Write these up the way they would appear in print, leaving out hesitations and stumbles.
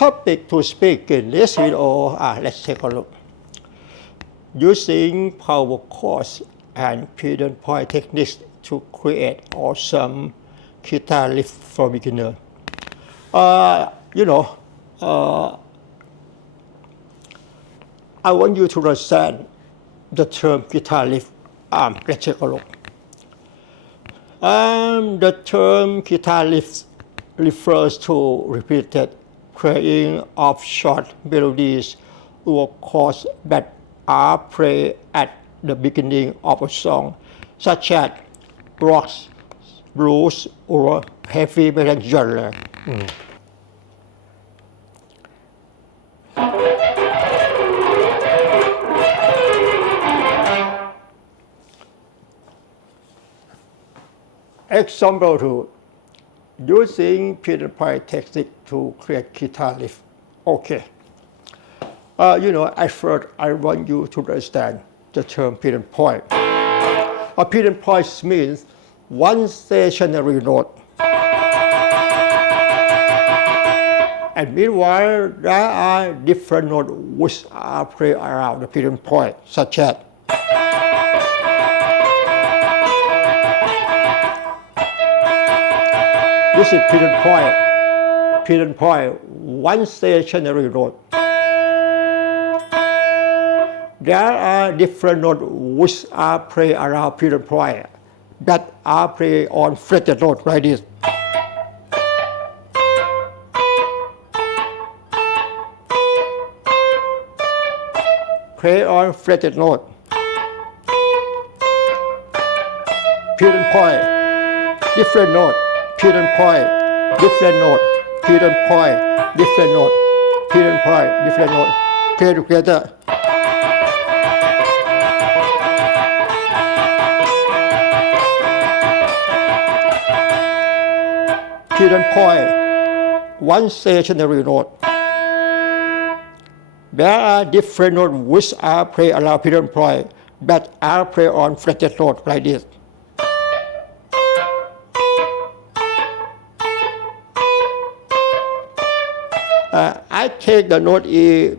topic to speak in this video, let's take a look. Using power chords and pedal point techniques to create awesome guitar riff for beginner. I want you to understand the term guitar riff. Let's take a look. The term guitar riff refers to repeated playing of short melodies or chords that are played at the beginning of a song, such as rock, blues, or heavy metal genre. Example 2. Using pedal point technique to create guitar riff. Okay. At first I want you to understand the term pedal point. A pedal point means one stationary note. And meanwhile, there are different notes which are played around the pedal point, such as this is pedal point. Pedal point, one stationary note. There are different notes which are played around pedal point that are played on fretted note like this. Play on fretted note. Pedal point, different note. Pedal point, different note. Pedal point, different note. Pedal point, different note. Play together. Pedal point, one stationary note. There are different notes which are played around pedal point that are played on fretted note like this. I take the note E,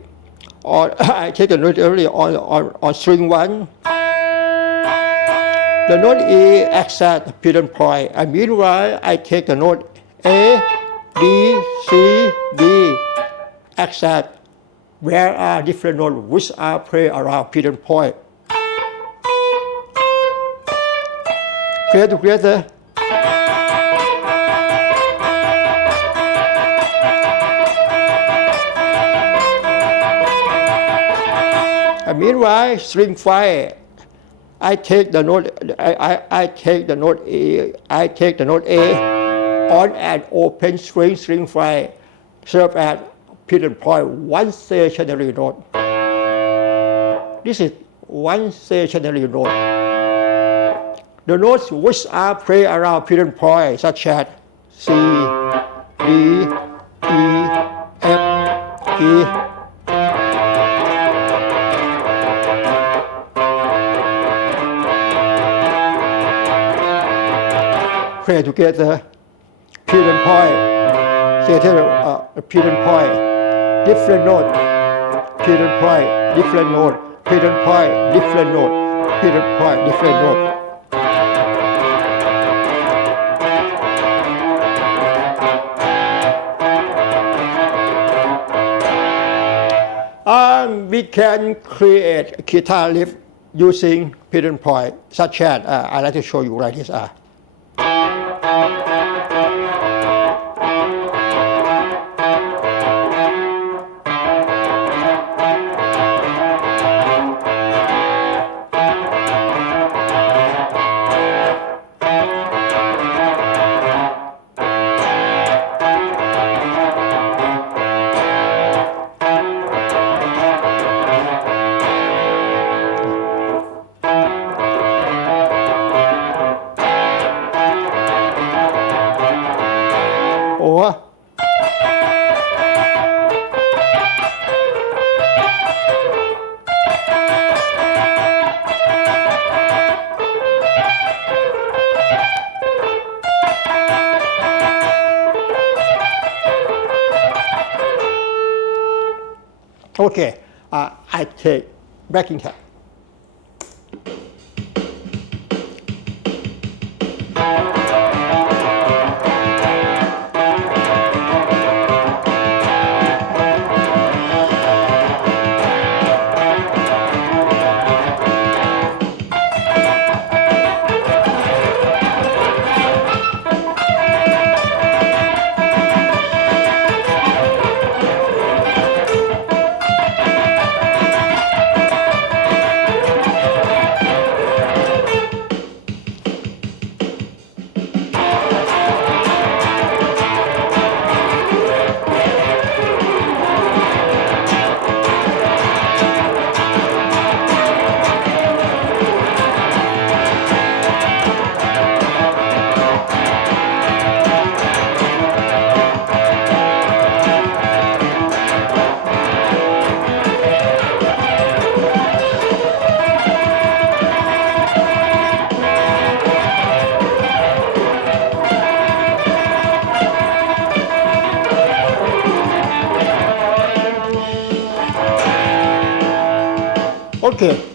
or I take the note early on string 1. The note E acts as the pedal point, and meanwhile I take the note A, B, C, D, acts as where are different notes which are played around pedal point. Play together. And meanwhile, string 5, I take the note A. I take the note A on an open string 5, serve as pedal point, one stationary note. This is one stationary note. The notes which are played around pedal point, such as C, D, E, F, G. Play together. Pedal point, pedal point, different note. Pedal point, different note. Pedal point, different note. Pedal point, different note. We can create a guitar riff using pedal point, such as I'd like to show you like this. Okay, I take backing track. Okay,